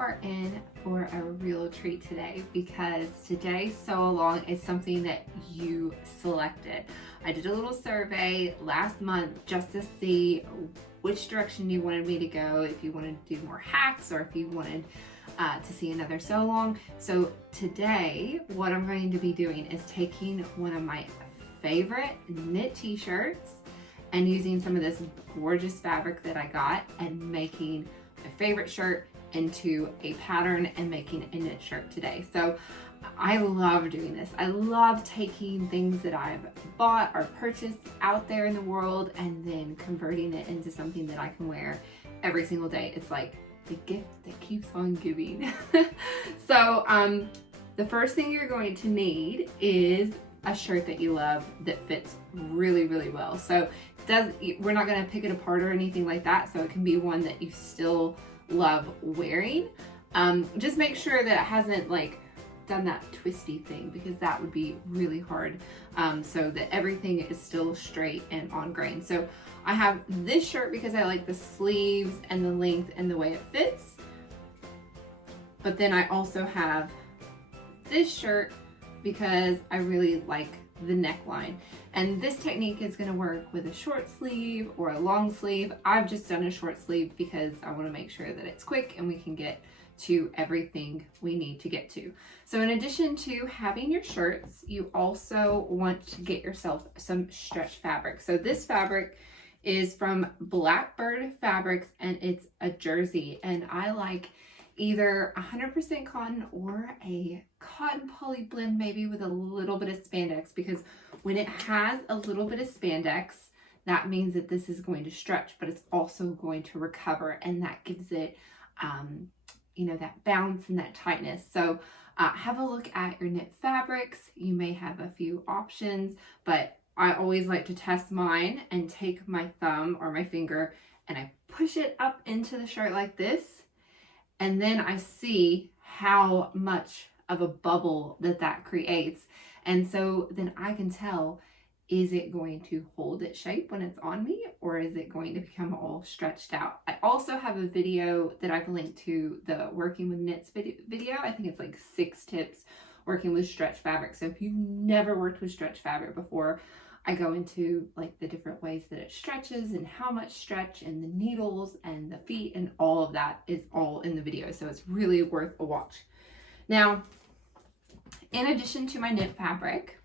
are in for a real treat today because today's sew along is something that you selected. I did a little survey last month just to see which direction you wanted me to go, if you wanted to do more hacks or if you wanted to see another sew along. So today what I'm going to be doing is taking one of my favorite knit t-shirts and using some of this gorgeous fabric that I got and making my favorite shirt into a pattern and making a knit shirt today. So I love doing this. I love taking things that I've bought or purchased out there in the world and then converting it into something that I can wear every single day. It's like the gift that keeps on giving. So the first thing you're going to need is a shirt that you love that fits really, really well. So we're not going to pick it apart or anything like that. So it can be one that you still love wearing. Just make sure that it hasn't like done that twisty thing, because that would be really hard, so that everything is still straight and on grain. So I have this shirt because I like the sleeves and the length and the way it fits. But then I also have this shirt because I really like the neckline. And this technique is going to work with a short sleeve or a long sleeve. I've just done a short sleeve because I want to make sure that it's quick and we can get to everything we need to get to. So in addition to having your shirts, you also want to get yourself some stretch fabric. So this fabric is from Blackbird Fabrics and it's a jersey, and I like either 100% cotton or a cotton poly blend, maybe with a little bit of spandex, because when it has a little bit of spandex, that means that this is going to stretch, but it's also going to recover, and that gives it you know, that bounce and that tightness. So have a look at your knit fabrics. You may have a few options, but I always like to test mine and take my thumb or my finger and I push it up into the shirt like this, and then I see how much of a bubble that creates. And so then I can tell, is it going to hold its shape when it's on me, or is it going to become all stretched out? I also have a video that I've linked to the working with knits video. I think it's like 6 tips working with stretch fabric. So if you've never worked with stretch fabric before, I go into like the different ways that it stretches and how much stretch and the needles and the feet, and all of that is all in the video. So it's really worth a watch. Now, in addition to my knit fabric,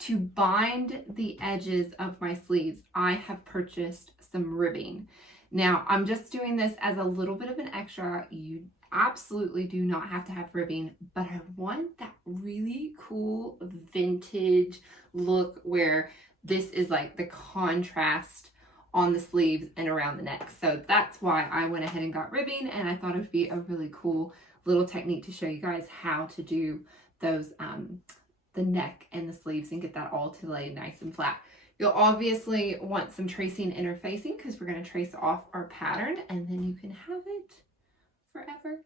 to bind the edges of my sleeves, I have purchased some ribbing. Now, I'm just doing this as a little bit of an extra. You absolutely do not have to have ribbing, but I want that really cool vintage look where this is like the contrast on the sleeves and around the neck. So that's why I went ahead and got ribbing, and I thought it would be a really cool little technique to show you guys how to do those the neck and the sleeves and get that all to lay nice and flat. You'll obviously want some tracing interfacing because we're going to trace off our pattern, and then you can have it forever.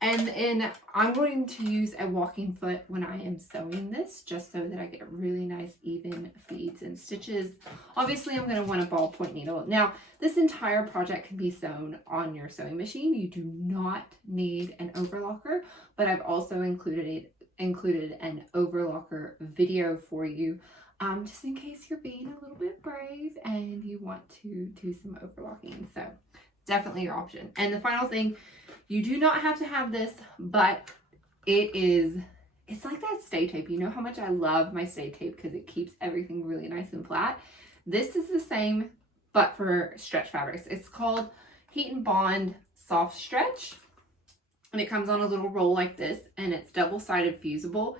And then I'm going to use a walking foot when I am sewing this, just so that I get really nice even feeds and stitches. Obviously I'm going to want a ballpoint needle. Now this entire project can be sewn on your sewing machine. You do not need an overlocker, but I've also included an overlocker video for you, just in case you're being a little bit brave and you want to do some overlocking. So definitely your option. And the final thing, you do not have to have this, but it's like that stay tape. You know how much I love my stay tape because it keeps everything really nice and flat. This is the same, but for stretch fabrics. It's called Heat and Bond Soft Stretch. And it comes on a little roll like this, and it's double-sided fusible,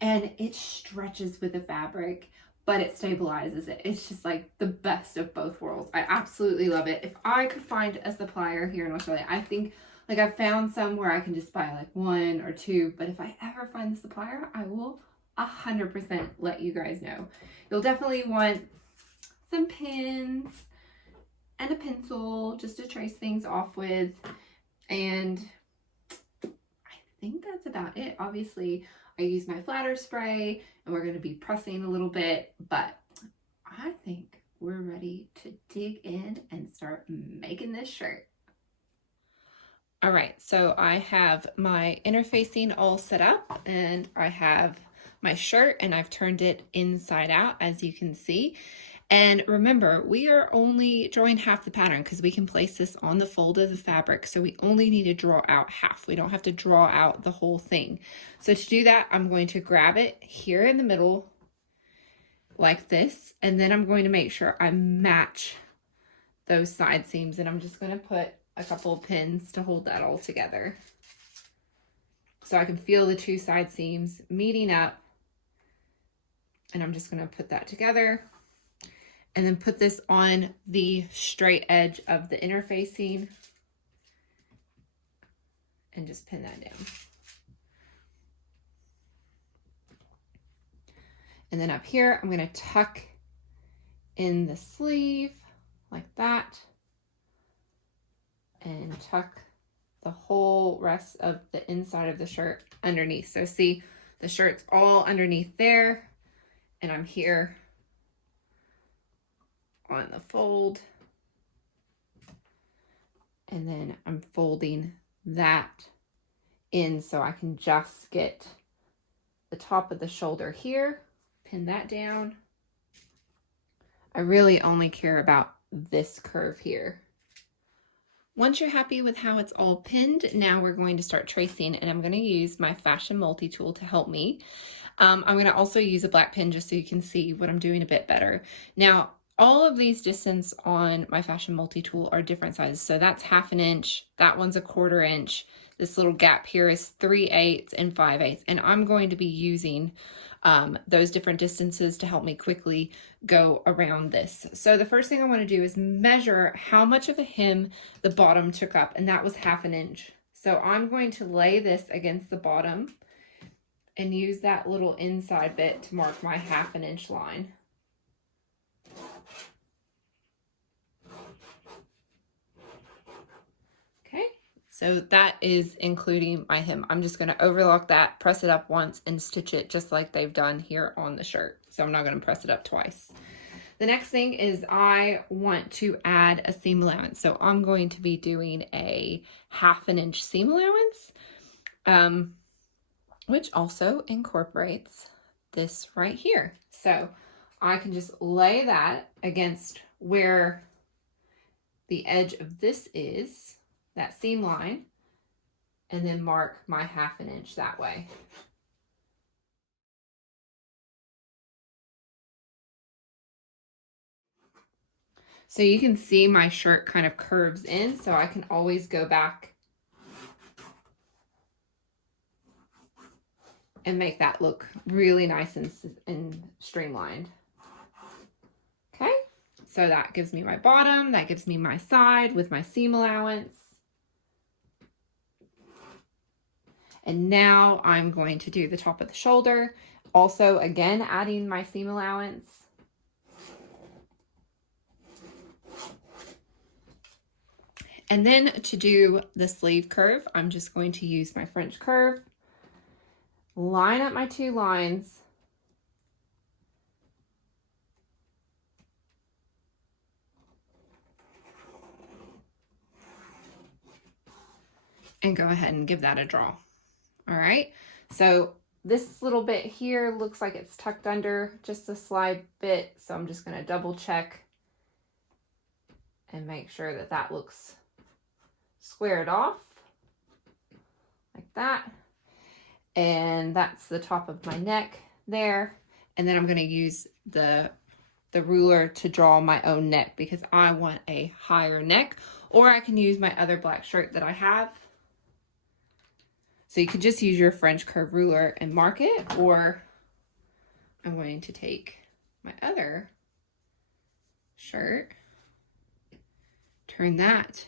and it stretches with the fabric, but it stabilizes it. It's just like the best of both worlds. I absolutely love it. If I could find a supplier here in Australia, I think like I've found some where I can just buy like 1 or 2, but if I ever find the supplier, I will 100% let you guys know. You'll definitely want some pins and a pencil just to trace things off with, and I think that's about it. Obviously, I use my flatter spray and we're going to be pressing a little bit, but I think we're ready to dig in and start making this shirt. All right, so I have my interfacing all set up, and I have my shirt, and I've turned it inside out, as you can see. And remember, we are only drawing half the pattern because we can place this on the fold of the fabric. So we only need to draw out half. We don't have to draw out the whole thing. So to do that, I'm going to grab it here in the middle like this. And then I'm going to make sure I match those side seams. And I'm just going to put a couple of pins to hold that all together. So I can feel the two side seams meeting up. And I'm just going to put that together. And then put this on the straight edge of the interfacing and just pin that down. And then up here, I'm going to tuck in the sleeve like that and tuck the whole rest of the inside of the shirt underneath. So see, the shirt's all underneath there, and I'm here on the fold, and then I'm folding that in so I can just get the top of the shoulder here, pin that down. I really only care about this curve here. Once you're happy with how it's all pinned, now we're going to start tracing, and I'm going to use my Fashion Multi-Tool to help me. I'm going to also use a black pen just so you can see what I'm doing a bit better. Now, all of these distance on my Fashion Multi-Tool are different sizes. So that's 1/2 inch, that one's 1/4 inch. This little gap here is 3/8 and 5/8. And I'm going to be using those different distances to help me quickly go around this. So the first thing I want to do is measure how much of a hem the bottom took up, and that was 1/2 inch. So I'm going to lay this against the bottom and use that little inside bit to mark my 1/2 inch line. Okay, so that is including my hem. I'm just going to overlock that, press it up once, and stitch it just like they've done here on the shirt. So I'm not going to press it up twice. The next thing is I want to add a seam allowance. So I'm going to be doing a 1/2 inch seam allowance, which also incorporates this right here. So I can just lay that against where the edge of this is, that seam line, and then mark my 1/2 inch that way. So you can see my shirt kind of curves in, so I can always go back and make that look really nice and streamlined. Okay, so that gives me my bottom, that gives me my side with my seam allowance. And now I'm going to do the top of the shoulder. Also, again, adding my seam allowance. And then to do the sleeve curve, I'm just going to use my French curve, line up my two lines, and go ahead and give that a draw. All right, so this little bit here looks like it's tucked under just a slight bit, so I'm just going to double check and make sure that that looks squared off like that. And that's the top of my neck there. And then I'm going to use the ruler to draw my own neck because I want a higher neck, or I can use my other black shirt that I have. So you could just use your French curve ruler and mark it, or I'm going to take my other shirt, turn that,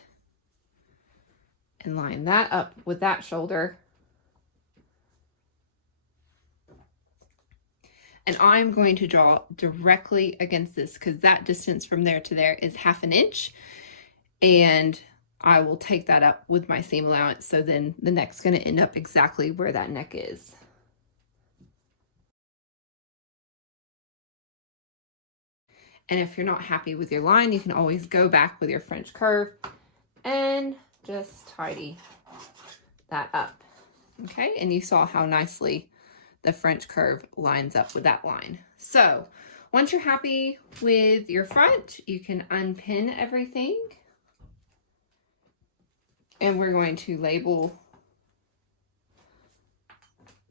and line that up with that shoulder. And I'm going to draw directly against this because that distance from there to there is 1/2 inch. And I will take that up with my seam allowance. So then the neck's going to end up exactly where that neck is. And if you're not happy with your line, you can always go back with your French curve and just tidy that up. Okay, and you saw how nicely the French curve lines up with that line. So once you're happy with your front, you can unpin everything. And we're going to label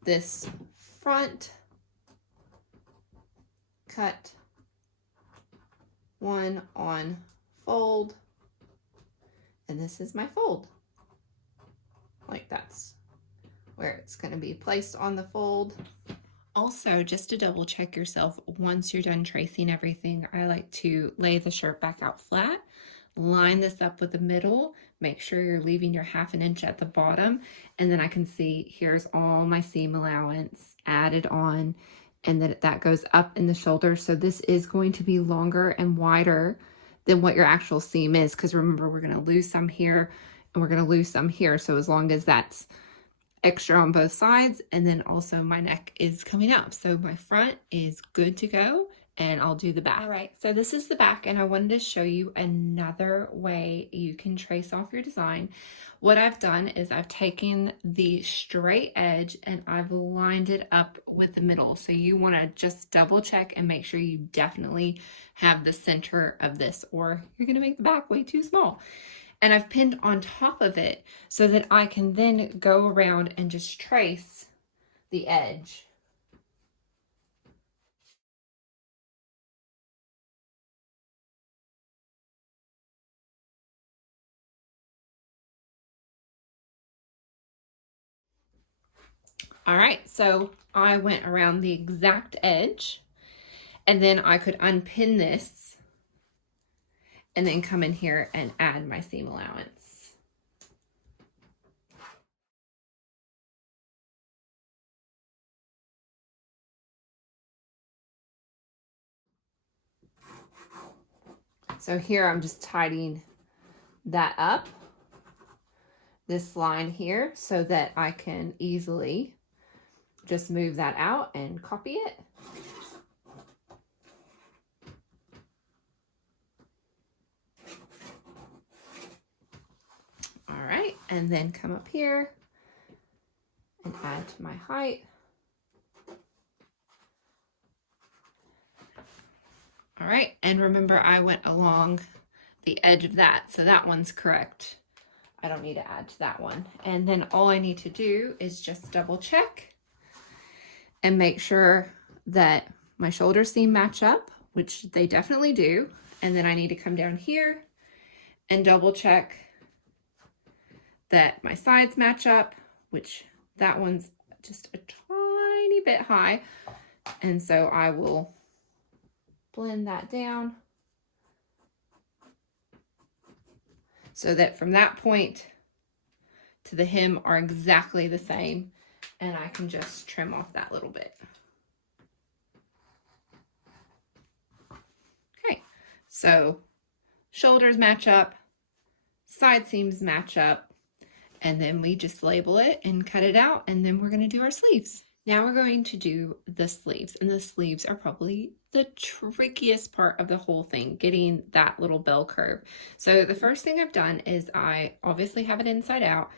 this front cut one on fold. And this is my fold. Like that's where it's going to be placed on the fold. Also, just to double check yourself, once you're done tracing everything, I like to lay the shirt back out flat, line this up with the middle, make sure you're leaving your 1/2 inch at the bottom, and then I can see here's all my seam allowance added on, and then that goes up in the shoulder. So this is going to be longer and wider than what your actual seam is, because remember, we're going to lose some here and we're going to lose some here. So as long as that's extra on both sides, and then also my neck is coming up. So my front is good to go, and I'll do the back. All right, so this is the back, and I wanted to show you another way you can trace off your design. What I've done is I've taken the straight edge and I've lined it up with the middle. So you want to just double check and make sure you definitely have the center of this, or you're going to make the back way too small. And I've pinned on top of it so that I can then go around and just trace the edge. All right, so I went around the exact edge, and then I could unpin this and then come in here and add my seam allowance. So here I'm just tidying that up, this line here, so that I can easily just move that out and copy it. All right, and then come up here and add to my height. All right, and remember I went along the edge of that, so that one's correct. I don't need to add to that one. And then all I need to do is just double check and make sure that my shoulder seam match up, which they definitely do. And then I need to come down here and double check that my sides match up, which that one's just a tiny bit high. And so I will blend that down so that from that point to the hem are exactly the same, and I can just trim off that little bit. Okay, so shoulders match up, side seams match up, and then we just label it and cut it out, and then we're going to do our sleeves. Now we're going to do the sleeves, and the sleeves are probably the trickiest part of the whole thing, getting that little bell curve. So the first thing I've done is I obviously have it inside out,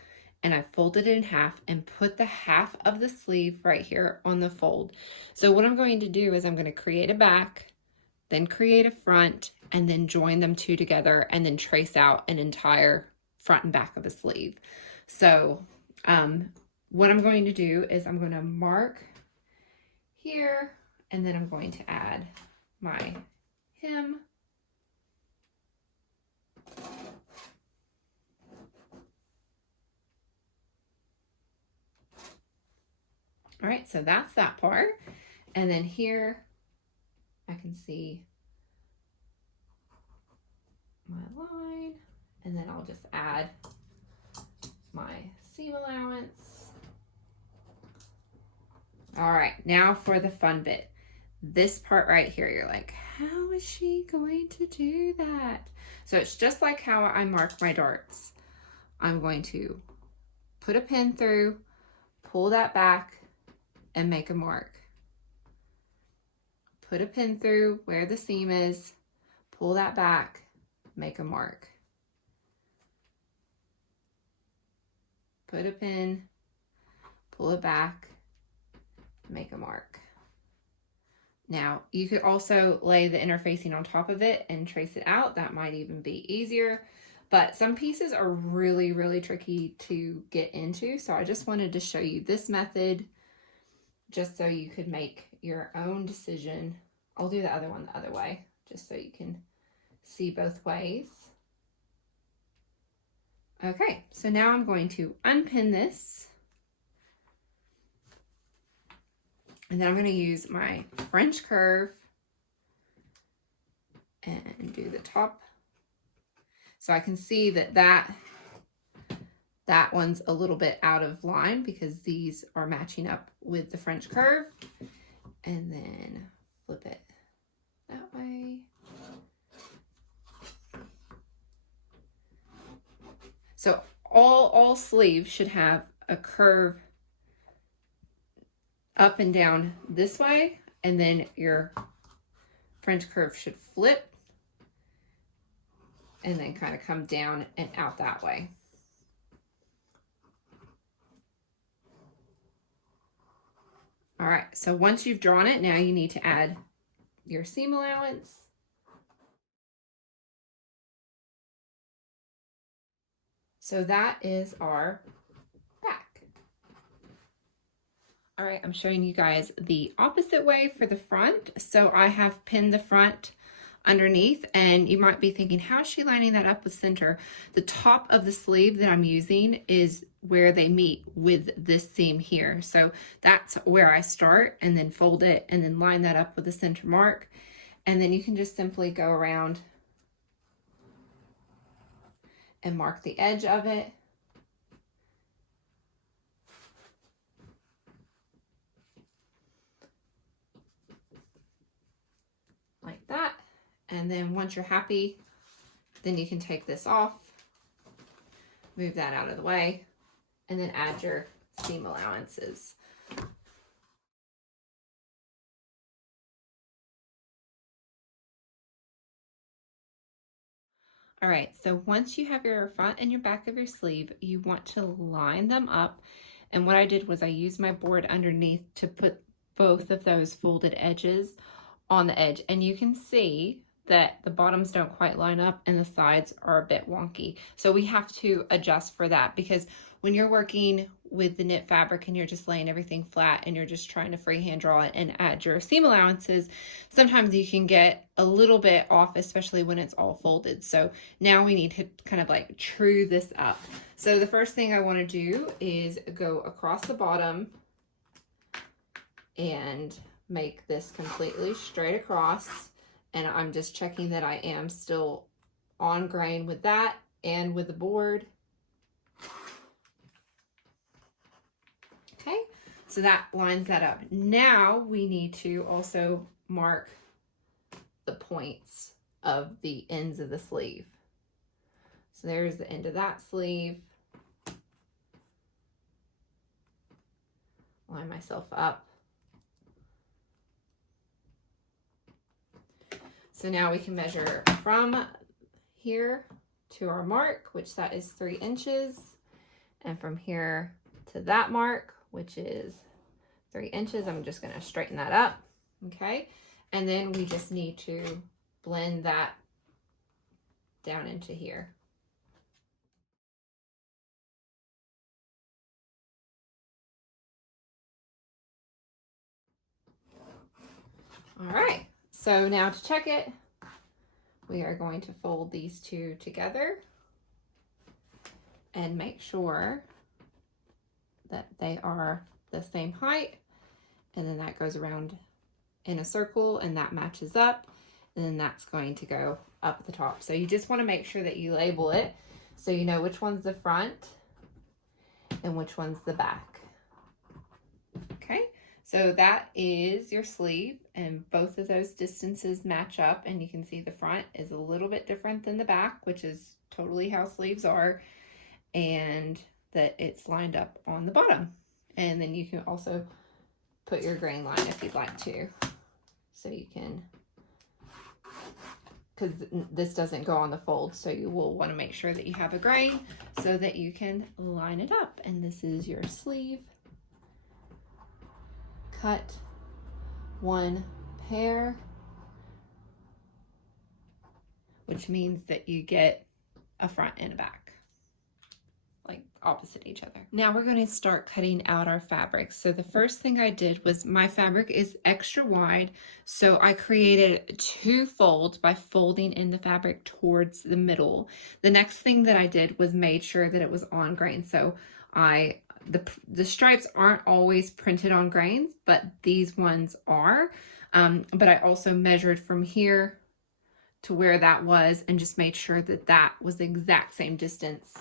and I folded it in half and put the half of the sleeve right here on the fold. So what I'm going to do is I'm going to create a back, then create a front, and then join them two together, and then trace out an entire front and back of a sleeve. So what I'm going to do is I'm going to mark here, and then I'm going to add my hem. All right, so that's that part. And then here I can see my line, and then I'll just add my seam allowance. All right, now for the fun bit. This part right here, you're like, how is she going to do that? So it's just like how I mark my darts. I'm going to put a pin through, pull that back, and make a mark. Put a pin through where the seam is, pull that back, make a mark. put a pin, pull it back, make a mark. Now, you could also lay the interfacing on top of it and trace it out. That might even be easier, but some pieces are really, really tricky to get into. So I just wanted to show you this method just so you could make your own decision. I'll do the other one the other way, just so you can see both ways. Okay, so now I'm going to unpin this. And then I'm going to use my French curve and do the top. So I can see that that one's a little bit out of line because these are matching up with the French curve. And then flip it that way. So all sleeves should have a curve up and down this way, and then your French curve should flip and then kind of come down and out that way. All right, so once you've drawn it, now you need to add your seam allowance. So that is our back. All right, I'm showing you guys the opposite way for the front. So I have pinned the front underneath, and you might be thinking, how is she lining that up with center? The top of the sleeve that I'm using is where they meet with this seam here. So that's where I start, and then fold it and then line that up with the center mark. And then you can just simply go around and mark the edge of it. Like that. And then once you're happy, then you can take this off, move that out of the way, and then add your seam allowances. All right, so once you have your front and your back of your sleeve, you want to line them up. And what I did was I used my board underneath to put both of those folded edges on the edge. And you can see that the bottoms don't quite line up and the sides are a bit wonky. So we have to adjust for that, because when you're working with the knit fabric and you're just laying everything flat and you're just trying to freehand draw it and add your seam allowances, sometimes you can get a little bit off, especially when it's all folded. So now we need to kind of like true this up. So the first thing I want to do is go across the bottom and make this completely straight across. And I'm just checking that I am still on grain with that and with the board. Okay, so that lines that up. Now we need to also mark the points of the ends of the sleeve. So there's the end of that sleeve. Line myself up. So now we can measure from here to our mark, which that is 3 inches, and from here to that mark, which is 3 inches. I'm just going to straighten that up. Okay, and then we just need to blend that down into here. All right, so now to check it, we are going to fold these two together and make sure that they are the same height, and then that goes around in a circle and that matches up, and then that's going to go up at the top. So you just want to make sure that you label it so you know which one's the front and which one's the back. Okay, so that is your sleeve, and both of those distances match up, and you can see the front is a little bit different than the back, which is totally how sleeves are, and that it's lined up on the bottom. And then you can also put your grain line if you'd like to, so you can because this doesn't go on the fold. So you will want to make sure that you have a grain so that you can line it up. And this is your sleeve. Cut one pair, which means that you get a front and a back, like opposite each other. Now we're going to start cutting out our fabric. So the first thing I did was, my fabric is extra wide, so I created 2 folds by folding in the fabric towards the middle. The next thing that I did was made sure that it was on grain. So the stripes aren't always printed on grains, but these ones are. But I also measured from here to where that was and just made sure that that was the exact same distance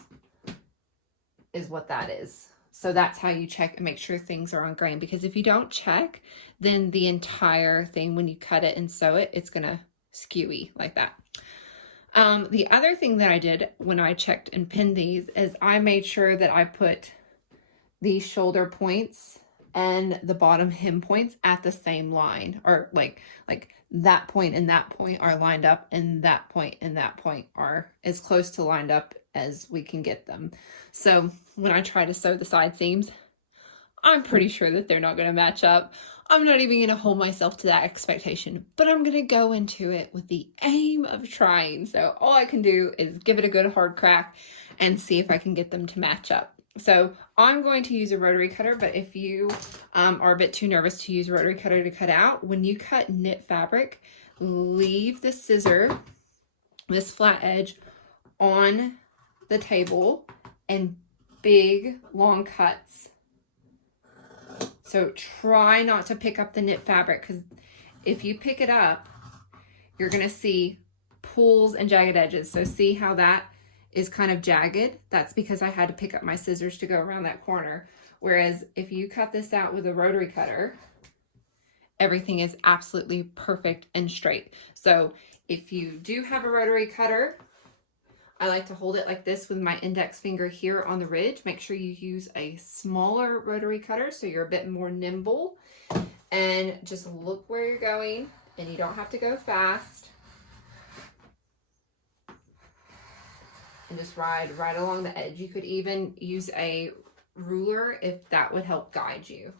is what that is. So that's how you check and make sure things are on grain, because if you don't check, then the entire thing, when you cut it and sew it, it's gonna skewy like that. The other thing that I did when I checked and pinned these is I made sure that I put these shoulder points and the bottom hem points at the same line, or like that point and that point are lined up, and that point and that point are as close to lined up as we can get them. So when I try to sew the side seams, I'm pretty sure that they're not going to match up. I'm not even going to hold myself to that expectation, but I'm going to go into it with the aim of trying. So all I can do is give it a good hard crack and see if I can get them to match up. So I'm going to use a rotary cutter, but if you are a bit too nervous to use a rotary cutter to cut out, when you cut knit fabric, leave the scissor, this flat edge, on the table, and big long cuts. So try not to pick up the knit fabric, because if you pick it up, you're going to see pulls and jagged edges. So see how that is kind of jagged? That's because I had to pick up my scissors to go around that corner. Whereas if you cut this out with a rotary cutter, everything is absolutely perfect and straight. So if you do have a rotary cutter, I like to hold it like this with my index finger here on the ridge. Make sure you use a smaller rotary cutter so you're a bit more nimble, and just look where you're going, and you don't have to go fast. And just ride right along the edge. You could even use a ruler if that would help guide you.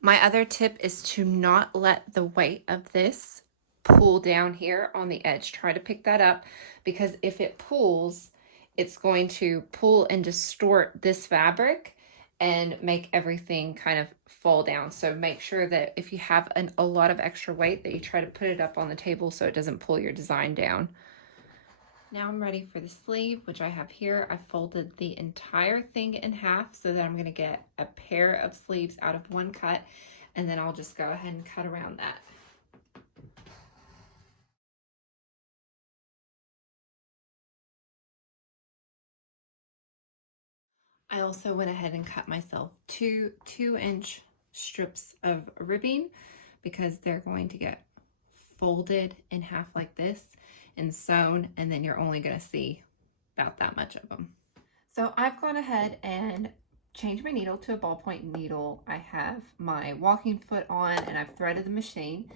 My other tip is to not let the weight of this pull down here on the edge. Try to pick that up, because if it pulls, it's going to pull and distort this fabric and make everything kind of fall down. So make sure that if you have a lot of extra weight, that you try to put it up on the table so it doesn't pull your design down. Now I'm ready for the sleeve, which I have here. I folded the entire thing in half so that I'm going to get a pair of sleeves out of one cut, and then I'll just go ahead and cut around that. I also went ahead and cut myself two 2-inch strips of ribbing, because they're going to get folded in half like this and sewn, and then you're only going to see about that much of them. So I've gone ahead and changed my needle to a ballpoint needle. I have my walking foot on, and I've threaded the machine.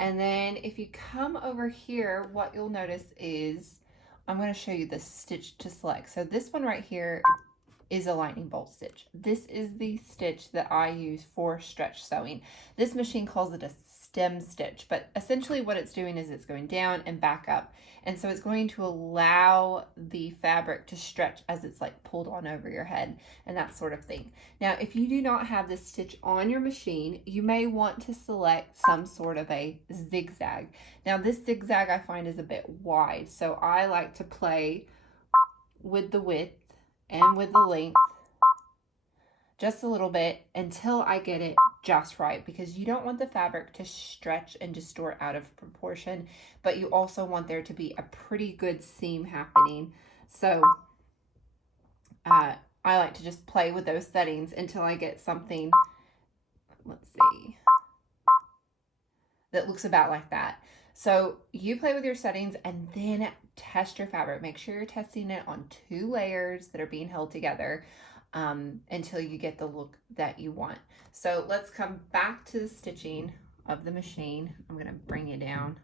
And then if you come over here, what you'll notice is I'm going to show you the stitch to select. So this one right here is a lightning bolt stitch. This is the stitch that I use for stretch sewing. This machine calls it a stem stitch, but essentially what it's doing is it's going down and back up. And so it's going to allow the fabric to stretch as it's like pulled on over your head and that sort of thing. Now, if you do not have this stitch on your machine, you may want to select some sort of a zigzag. Now, this zigzag I find is a bit wide, so I like to play with the width and with the length just a little bit until I get it just right, because you don't want the fabric to stretch and distort out of proportion, but you also want there to be a pretty good seam happening. So I like to just play with those settings until I get something, let's see, that looks about like that. So you play with your settings and then test your fabric. Make sure you're testing it on 2 layers that are being held together. until you get the look that you want. So let's come back to the stitching of the machine. I'm going to bring you down.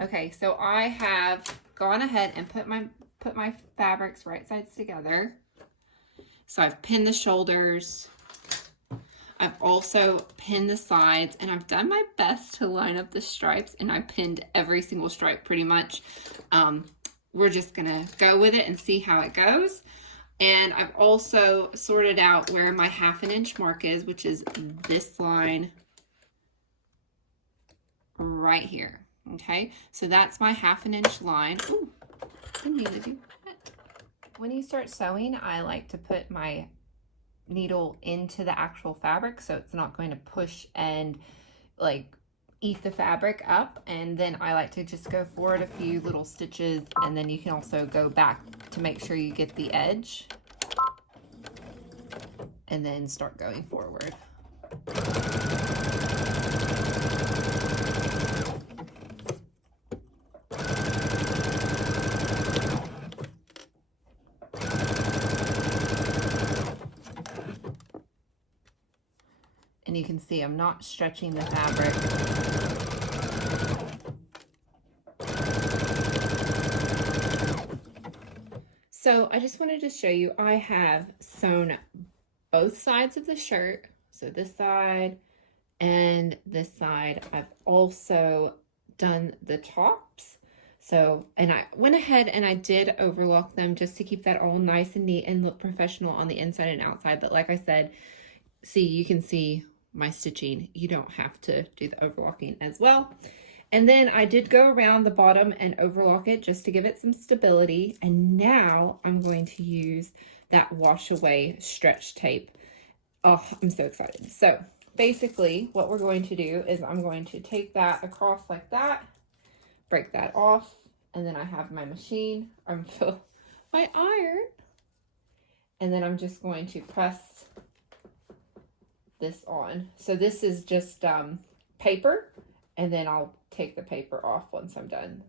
Okay, so I have gone ahead and put my fabrics right sides together. So I've pinned the shoulders. I've also pinned the sides, and I've done my best to line up the stripes, and I pinned every single stripe pretty much. We're just gonna go with it and see how it goes. And I've also sorted out where my 1/2 inch mark is, which is this line right here. Okay, so that's my 1/2 inch line. Ooh, didn't need to do that. When you start sewing, I like to put my needle into the actual fabric so it's not going to push and like eat the fabric up, and then I like to just go forward a few little stitches, and then you can also go back to make sure you get the edge and then start going forward. And you can see I'm not stretching the fabric. So I just wanted to show you, I have sewn both sides of the shirt. So this side and this side. I've also done the tops. So, and I went ahead and I did overlock them just to keep that all nice and neat and look professional on the inside and outside. But like I said, see, you can see my stitching. You don't have to do the overlocking as well. And then I did go around the bottom and overlock it just to give it some stability. And now I'm going to use that wash away stretch tape. Oh, I'm so excited. So basically what we're going to do is I'm going to take that across like that, break that off, and then I have my machine, my iron, and then I'm just going to press this on. So this is just paper, and then I'll take the paper off once I'm done.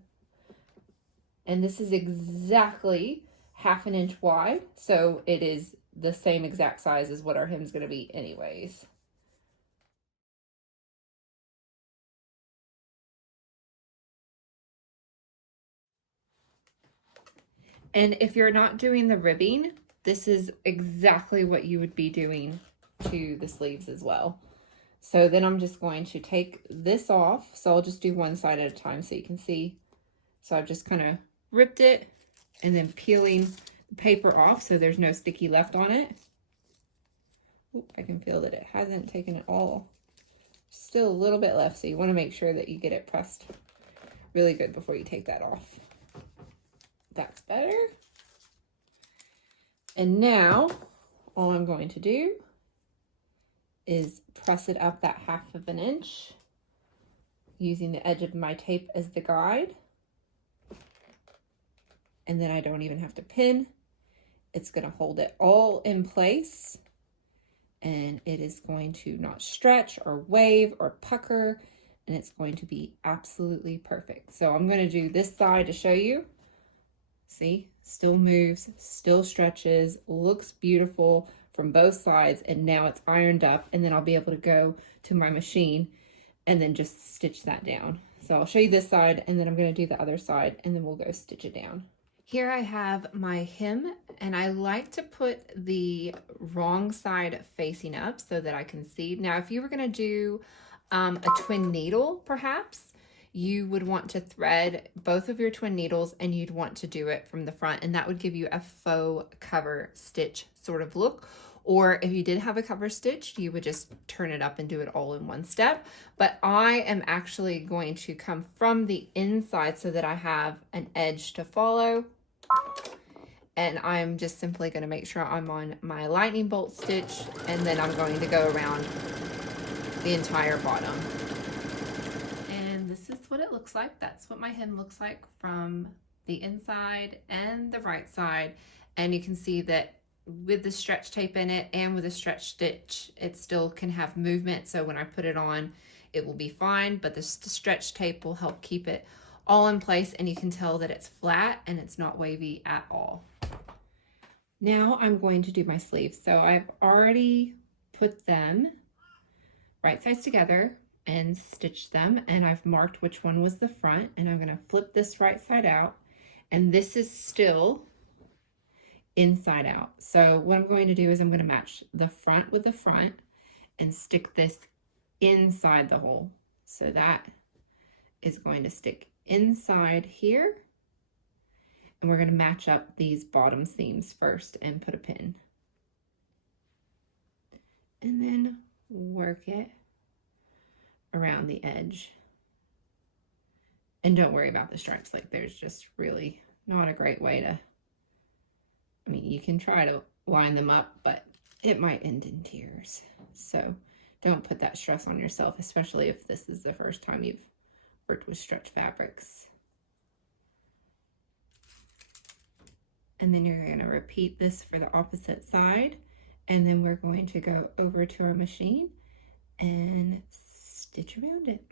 And this is exactly 1/2 inch wide, so it is the same exact size as what our hem's going to be anyways. And if you're not doing the ribbing, this is exactly what you would be doing to the sleeves as well. So then I'm just going to take this off. So I'll just do one side at a time so you can see. So I've just kind of ripped it and then peeling the paper off so there's no sticky left on it. Oop, I can feel that it hasn't taken it all. Still a little bit left, so you want to make sure that you get it pressed really good before you take that off. That's better. And now all I'm going to do is press it up that 1/2 inch using the edge of my tape as the guide. And then I don't even have to pin. It's going to hold it all in place, and it is going to not stretch or wave or pucker, and it's going to be absolutely perfect. So I'm going to do this side to show you. See, still moves, still stretches, looks beautiful from both sides, and now it's ironed up, and then I'll be able to go to my machine and then just stitch that down. So I'll show you this side, and then I'm going to do the other side, and then we'll go stitch it down. Here I have my hem, and I like to put the wrong side facing up so that I can see. Now, if you were going to do a twin needle, perhaps, you would want to thread both of your twin needles, and you'd want to do it from the front, and that would give you a faux cover stitch sort of look. Or if you did have a cover stitch, you would just turn it up and do it all in one step. But I am actually going to come from the inside so that I have an edge to follow. And I'm just simply going to make sure I'm on my lightning bolt stitch, and then I'm going to go around the entire bottom. And this is what it looks like. That's what my hem looks like from the inside and the right side. And you can see that with the stretch tape in it and with a stretch stitch, it still can have movement. So when I put it on, it will be fine, but the stretch tape will help keep it all in place, and you can tell that it's flat and it's not wavy at all. Now I'm going to do my sleeves. So I've already put them right sides together and stitched them, and I've marked which one was the front, and I'm going to flip this right side out, and this is still inside out. So what I'm going to do is I'm going to match the front with the front and stick this inside the hole. So that is going to stick inside here, and we're going to match up these bottom seams first and put a pin, and then work it around the edge. And don't worry about the stripes, like there's just really not a great way to, I mean, you can try to line them up, but it might end in tears. So don't put that stress on yourself, especially if this is the first time you've worked with stretch fabrics. And then you're going to repeat this for the opposite side, and then we're going to go over to our machine and stitch around it.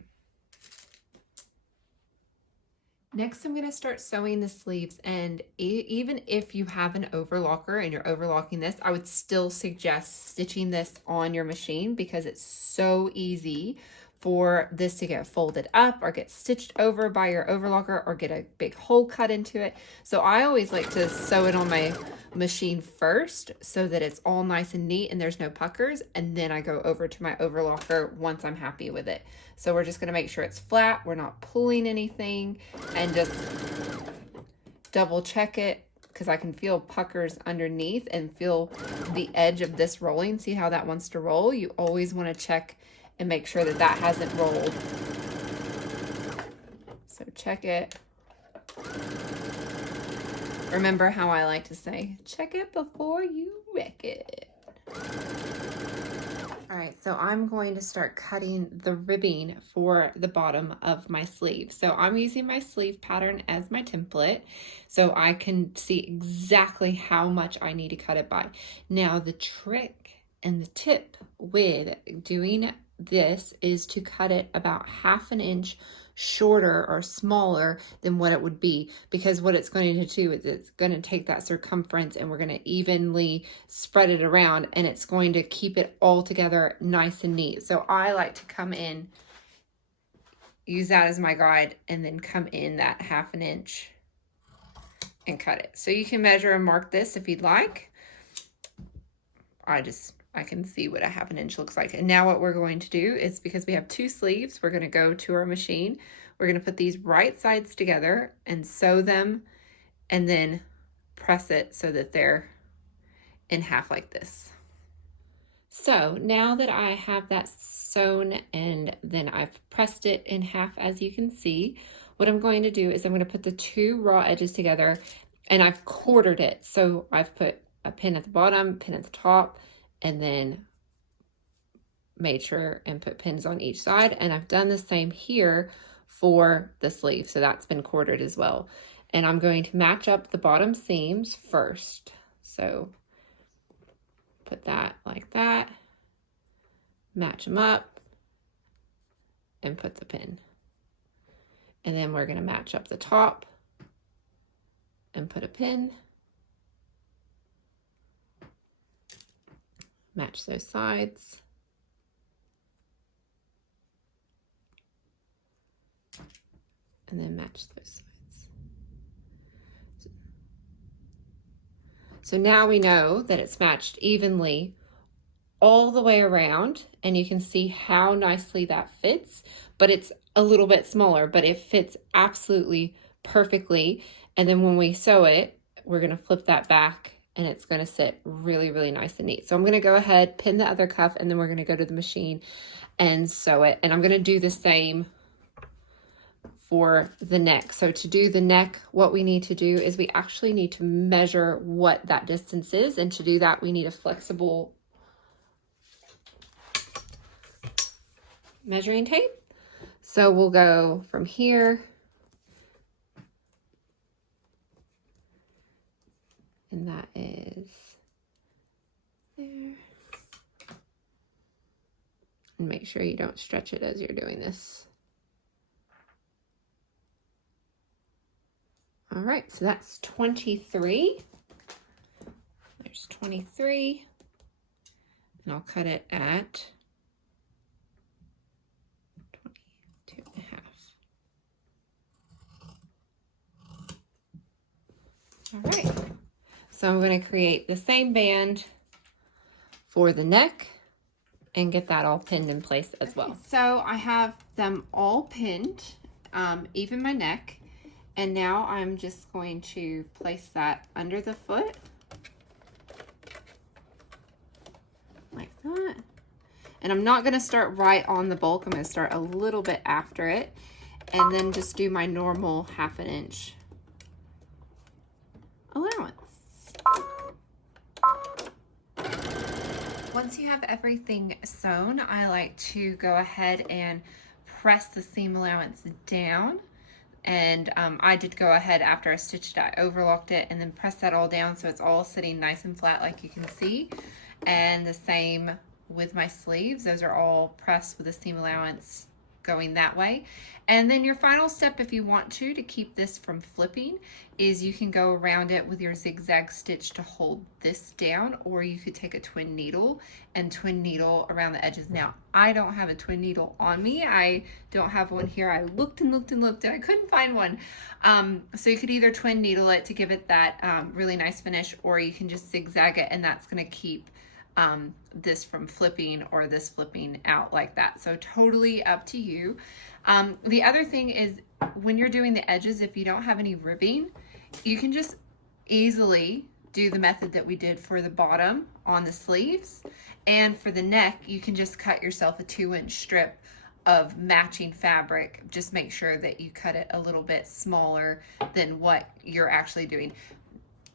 Next, I'm going to start sewing the sleeves, and even if you have an overlocker and you're overlocking this, I would still suggest stitching this on your machine because it's so easy for this to get folded up or get stitched over by your overlocker or get a big hole cut into it. So I always like to sew it on my machine first so that it's all nice and neat and there's no puckers, and then I go over to my overlocker once I'm happy with it. So we're just going to make sure it's flat, we're not pulling anything, and just double check it because I can feel puckers underneath and feel the edge of this rolling. See how that wants to roll? You always want to check and make sure that that hasn't rolled. So check it. Remember how I like to say, check it before you wreck it. All right, so I'm going to start cutting the ribbing for the bottom of my sleeve. So I'm using my sleeve pattern as my template so I can see exactly how much I need to cut it by. Now the trick and the tip with doing this is to cut it about 1/2 inch shorter or smaller than what it would be, because what it's going to do is it's going to take that circumference and we're going to evenly spread it around, and it's going to keep it all together nice and neat. So I like to come in, use that as my guide, and then come in that 1/2 inch and cut it. So you can measure and mark this if you'd like. I can see what a 1/2 inch looks like. And now what we're going to do is, because we have 2 sleeves, we're going to go to our machine. We're going to put these right sides together and sew them, and then press it so that they're in half like this. So now that I have that sewn and then I've pressed it in half, as you can see, what I'm going to do is I'm going to put the 2 raw edges together, and I've quartered it. So I've put a pin at the bottom, pin at the top, and then made sure and put pins on each side. And I've done the same here for the sleeve. So that's been quartered as well. And I'm going to match up the bottom seams first. So put that like that, match them up, and put the pin. And then we're going to match up the top and put a pin. Match those sides. And then match those sides. So now we know that it's matched evenly all the way around, and you can see how nicely that fits, but it's a little bit smaller, but it fits absolutely perfectly. And then when we sew it, we're going to flip that back, and it's going to sit really, really nice and neat. So I'm going to go ahead, pin the other cuff, and then we're going to go to the machine and sew it. And I'm going to do the same for the neck. So to do the neck, what we need to do is we actually need to measure what that distance is. And to do that, we need a flexible measuring tape. So we'll go from here, and that is there. And make sure you don't stretch it as you're doing this. All right, so that's 23. There's 23, and I'll cut it at 22.5. All right, so I'm going to create the same band for the neck and get that all pinned in place as well. So I have them all pinned, even my neck, and now I'm just going to place that under the foot like that. And I'm not going to start right on the bulk. I'm going to start a little bit after it, and then just do my normal 1/2 inch allowance. Once you have everything sewn, I like to go ahead and press the seam allowance down. And I did go ahead after I stitched it, I overlocked it and then pressed that all down so it's all sitting nice and flat like you can see. And the same with my sleeves. Those are all pressed with the seam allowance going that way. And then your final step, if you want to keep this from flipping, is you can go around it with your zigzag stitch to hold this down, or you could take a twin needle and twin needle around the edges. Now, I don't have a twin needle on me. I don't have one here. I looked and looked and looked and I couldn't find one. So you could either twin needle it to give it that really nice finish, or you can just zigzag it, and that's gonna keep this from flipping or this flipping out like that. So totally up to you. The other thing is, when you're doing the edges, if you don't have any ribbing, you can just easily do the method that we did for the bottom on the sleeves. And for the neck, you can just cut yourself a 2-inch strip of matching fabric. Just make sure that you cut it a little bit smaller than what you're actually doing.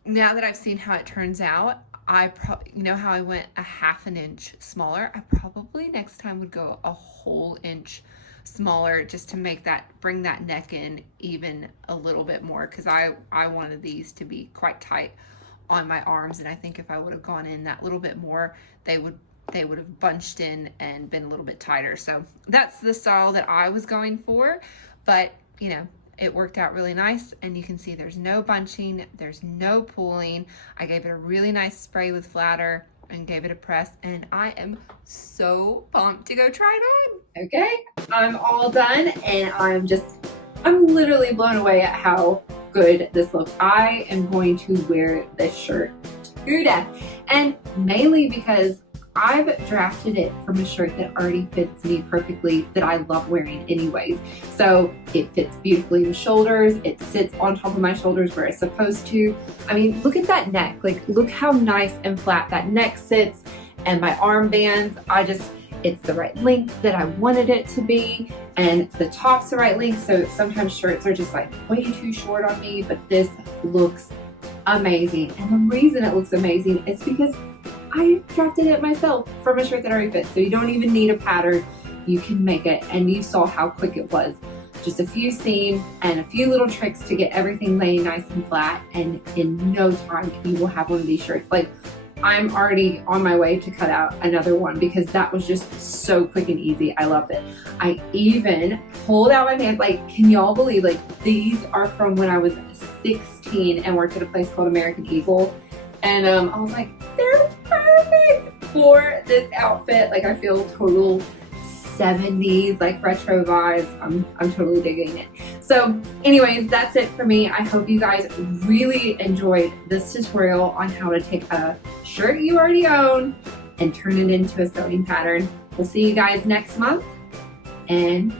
Now that I've seen how it turns out, I probably, you know how I went a 1/2 inch smaller, I probably next time would go a whole inch smaller, just to make that, bring that neck in even a little bit more, because I wanted these to be quite tight on my arms, and I think if I would have gone in that little bit more, they would have bunched in and been a little bit tighter. So that's the style that I was going for, but you know, it worked out really nice, and you can see there's no bunching, there's no pulling. I gave it a really nice spray with flatter and gave it a press, and I am so pumped to go try it on. Okay, I'm all done, and I'm literally blown away at how good this looks. I am going to wear this shirt to death, and mainly because I've drafted it from a shirt that already fits me perfectly, that I love wearing anyways. So it fits beautifully in the shoulders, it sits on top of my shoulders where it's supposed to. I mean, look at that neck, like look how nice and flat that neck sits, and my armbands, it's the right length that I wanted it to be, and the top's the right length. So sometimes shirts are just like way too short on me, but this looks amazing. And the reason it looks amazing is because I drafted it myself from a shirt that already fits. So you don't even need a pattern, you can make it. And you saw how quick it was. Just a few seams and a few little tricks to get everything laying nice and flat, and in no time you will have one of these shirts. Like, I'm already on my way to cut out another one because that was just so quick and easy. I loved it. I even pulled out my pants. Like, can y'all believe, like, these are from when I was 16 and worked at a place called American Eagle. And I was like, they're perfect for this outfit. Like, I feel total 70s, like retro vibes. I'm totally digging it. So anyways, that's it for me. I hope you guys really enjoyed this tutorial on how to take a shirt you already own and turn it into a sewing pattern. We'll see you guys next month, and